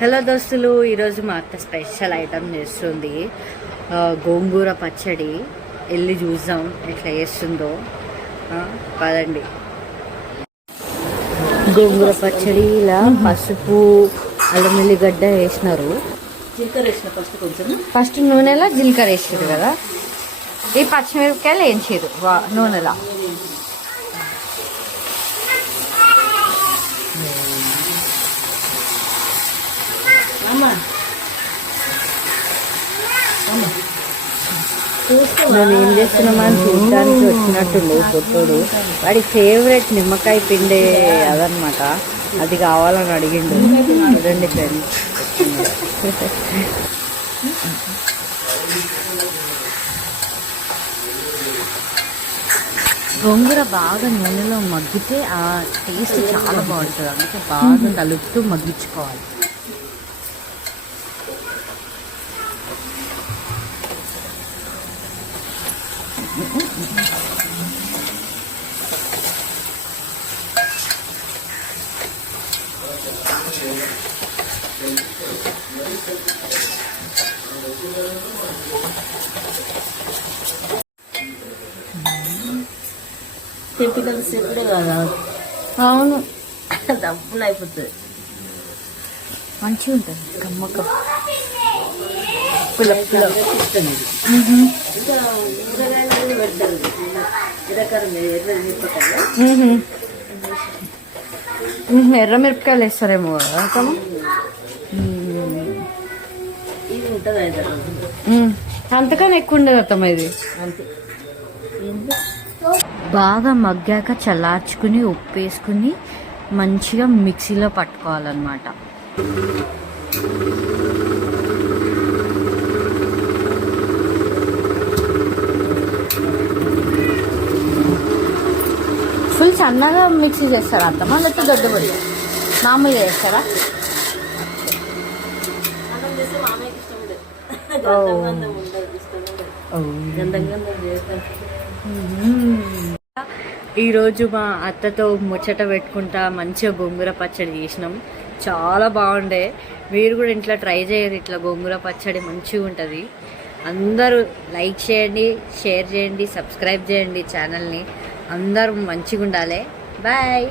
Hello దోస్తులు, ఈరోజు మా అత్త స్పెషల్ ఐటమ్ చేస్తుంది. గోంగూర పచ్చడి. వెళ్ళి చూద్దాం ఎట్లా చేస్తుందో. పదండి. గోంగూర పచ్చడి ఇలా పసుపు అల్లం ఎల్లిగడ్డ వేసినారు. జీలకర్ర వేసిన ఫస్ట్ నూనెలా జీలకర్ర వేసారు కదా. ఈ పచ్చిమిరపకాయలు వేయించారు నూనెలా. మేము ఏం చేస్తున్నామని చూడడానికి వచ్చినట్టుండు పొట్టోడు. వాడి ఫేవరెట్ నిమ్మకాయ పిండే అదనమాట. అది కావాలని అడిగిండు. చూడండి ఫ్రెండ్స్. గోంగూర బాగా నూనెలో మగ్గితే ఆ టేస్ట్ చాలా బాగుంటుంది. అందుకే బాగా కలుపుతూ మగ్గించుకోవాలి. తెప్పినంత సేపుడే కదా. అవును, డబ్బులు అయిపోతుంది. మంచిగా ఉంటుంది. కమ్మకం ఎర్రమిరపకాయలు వేస్తారేమో కదా. ఇది ఉంటుంది అంతకన్నా ఎక్కువ ఉండదు అత్తమ్మ. ఇది అంతే. బాగా మగ్గాక చల్లార్చుకుని ఉప్పు వేసుకుని మంచిగా మిక్సీలో పట్టుకోవాలన్నమాట. ఫుల్ సన్నగా మిక్సీ చేస్తారా అత్తమ్మ, లేకపోతే దొడ్డబడి మామూలుగా చేస్తారా? ఈరోజు మా అత్తతో ముచ్చట పెట్టుకుంటా మంచిగా గోంగూర పచ్చడి చేసినాం. చాలా బాగుండే. మీరు కూడా ఇంట్లో ట్రై చేయరు. ఇట్లా గోంగూర పచ్చడి మంచిగా ఉంటుంది. అందరూ లైక్ చేయండి, షేర్ చేయండి, సబ్స్క్రైబ్ చేయండి ఛానల్ని. అందరూ మంచిగా ఉండాలి. బాయ్.